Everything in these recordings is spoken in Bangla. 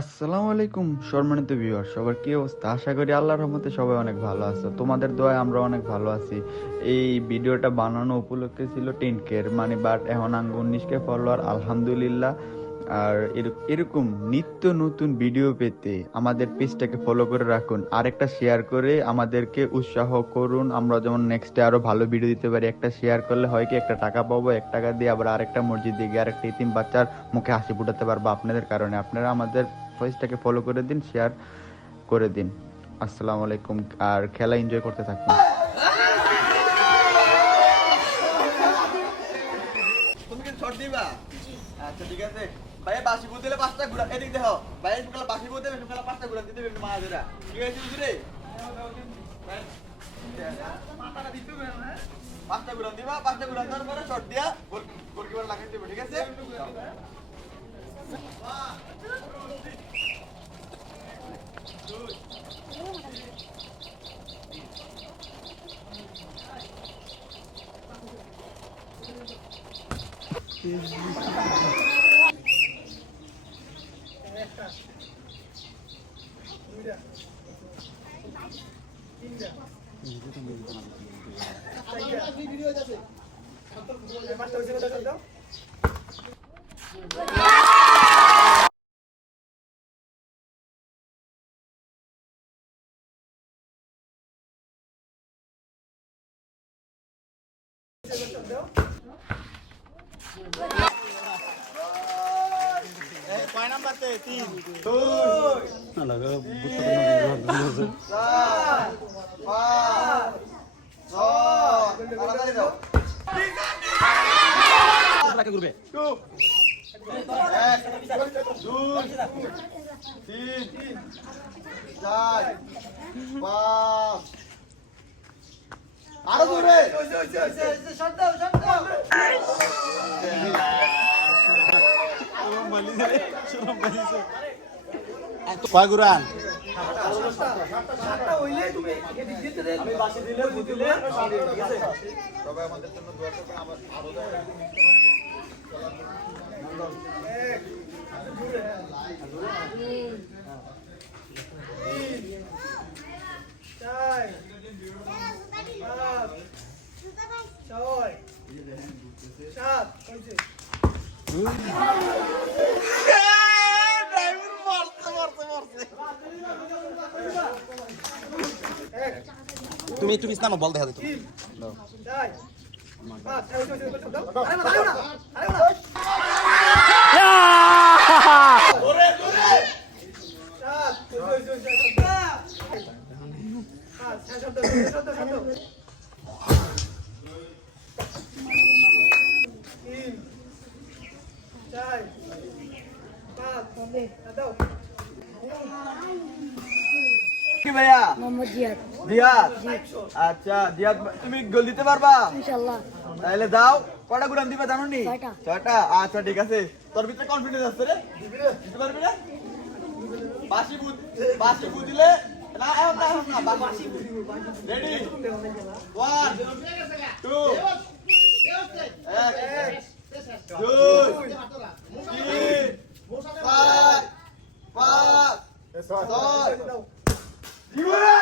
আসসালামু আলাইকুম সম্মানিত ভিউয়ার, সবার কি অবস্থা? আশা করি আল্লাহর রহমতে সবাই অনেক ভালো আছে। তোমাদের দোয়ায় আমরা অনেক ভালো আছি। এই ভিডিওটা বানানো উপলক্ষে ছিল 10K মানে, বাট এখন আঙ্গ 19K ফলোয়ার, আলহামদুলিল্লাহ। আর এরকম নিত্য নতুন ভিডিও পেতে আমাদের পেজটাকে ফলো করে রাখুন, আরেকটা শেয়ার করে আমাদেরকে উৎসাহ করুন। আমরা যেমন নেক্সটে আরো ভালো ভিডিও দিতে পারি। একটা শেয়ার করলে হয় কি, একটা টাকা পাবো, 1 টাকা দিয়ে আবার আরেকটা মসজিদে গিয়ে আরেকটা ইতিম বাচ্চার মুখে হাসি ফুটাতে পারবো আপনাদের কারণে। আপনারা আমাদের পেজটাকে ফলো করে দিন, শেয়ার করে দিন। আসসালামু আলাইকুম। আর খেলা এনজয় করতে থাকুন। তুমি কি শট দিবা? আচ্ছা ঠিক আছে। ভাই বাসি বুঝ দিলে 5টা ঘুরা এদিক দেখো। ভাই সকালে বাসি বুঝ দেবে, সকালে 5টা ঘুরা দিতে হবে মা ধরা। ঠিক আছে বুঝরে? ভাই মাথাটা দিতে হবে না। 5টা ঘুরা দিবা, 5টা ঘুরা দেওয়ার পরে শট দিয়া গোলকিপার লাগাই দেবে, ঠিক আছে? কয় নাম্বারতে? 3 2 না লাগা বুঝতে না 4 5 6 তাড়াতাড়ি দাও। লাকে ঘুরবে 2 1 2 3 4 5 আরো দূরে শব্দ কয় গুরান? সবাই আমাদের জন্য দোয়া করবেন। আবার আরো তুমি একটু বিছনানো বল দেখা দিত কি ভাইয়া? মোহাম্মদ জিয়াদ। দিয়াদ? আচ্ছা দিয়াদ, তুমি গোল দিতে পারবা? ইনশাআল্লাহ। তাহলে দাও। কয়টা গুরান দিবা জানো নি? 6টা। 6টা? আচ্ছা ঠিক আছে। তোর ভিতরে কনফিডেন্স আছে রে? দিতে পারবি না? বাসি বুঝলে না, এখন না বাসি রেডি 1 2 1 2 3 4 5 6 জীবনে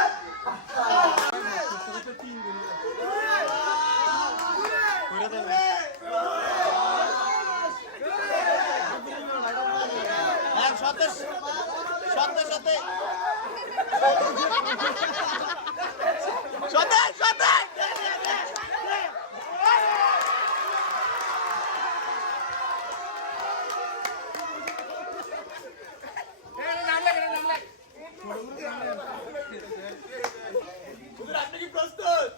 আপনি কি প্রস্তুত?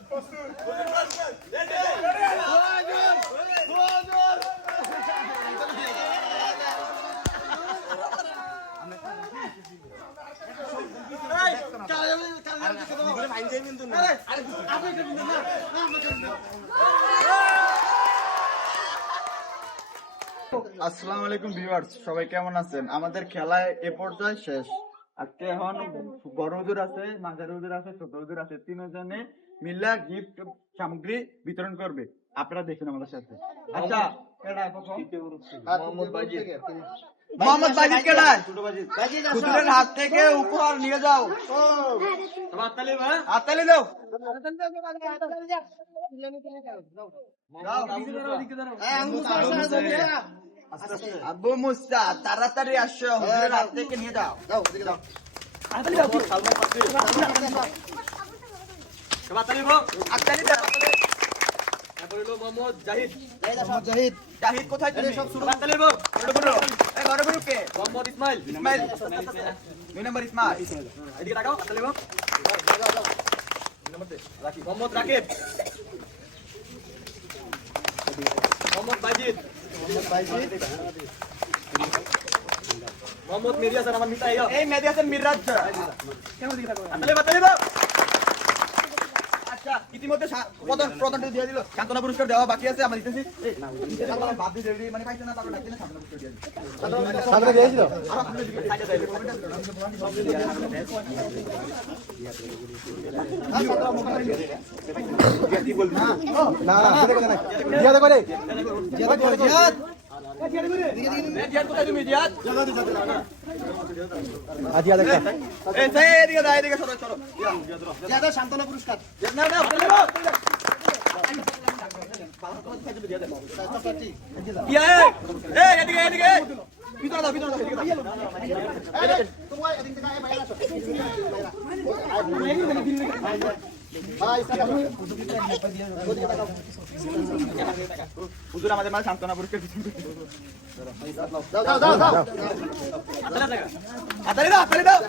আসসালামু আলাইকুম ভিউয়ার্স, সবাই কেমন আছেন? আমাদের খেলায় এ পর্যায়ে শেষ। আজকে এখন বড় হুজুর আছে, মাঝারি হুজুর আছে, ছোট হুজুর আছে, তিনজনে মিলা গিফট সামগ্রী বিতরণ করবে। আপনারা দেখুন আমাদের সাথে। আচ্ছা, মোহাম্মদ বাজিদ। মোহাম্মদ বাজিদ কেডায়? হুজুরের হাত থেকে উপহার নিয়ে যাও। হাততালি দাও। আবু মুসা তাড়াতাড়ি আসো, হুজুরের হাত থেকে নিয়ে যাও। হাততালি দাও। জাহিদ কোথায় তুমি? ঘরে বলুক কে? ইসমাইল 2 নম্বর ইসমাইল। এদিকে তাকাও। মোহাম্মদ রাকিব, মোহাম্মদ বাজিদ, মোহাম্মদ মেহেদী হাসান। আমার মিতা এই মেহেদী হাসান মিরাজ। আচ্ছা, ইতিমধ্যে প্রধান দিয়ে দিল। সান্ত্বনা পুরস্কার দেওয়া বাকি আছে। আমরা দিতেছি। বাদ দিয়ে দেবি, মানে পাইছে না, তারপর ডাকতে না, সান্ত্বনা পুরস্কার দিয়ে দিল। সান্ত্বনা দিয়েছিল। সান্ত্বনা পুরস্কার হুজুর আমাদের মাঝে সান্ত্বনা পুরস্কার হাতালি দাও।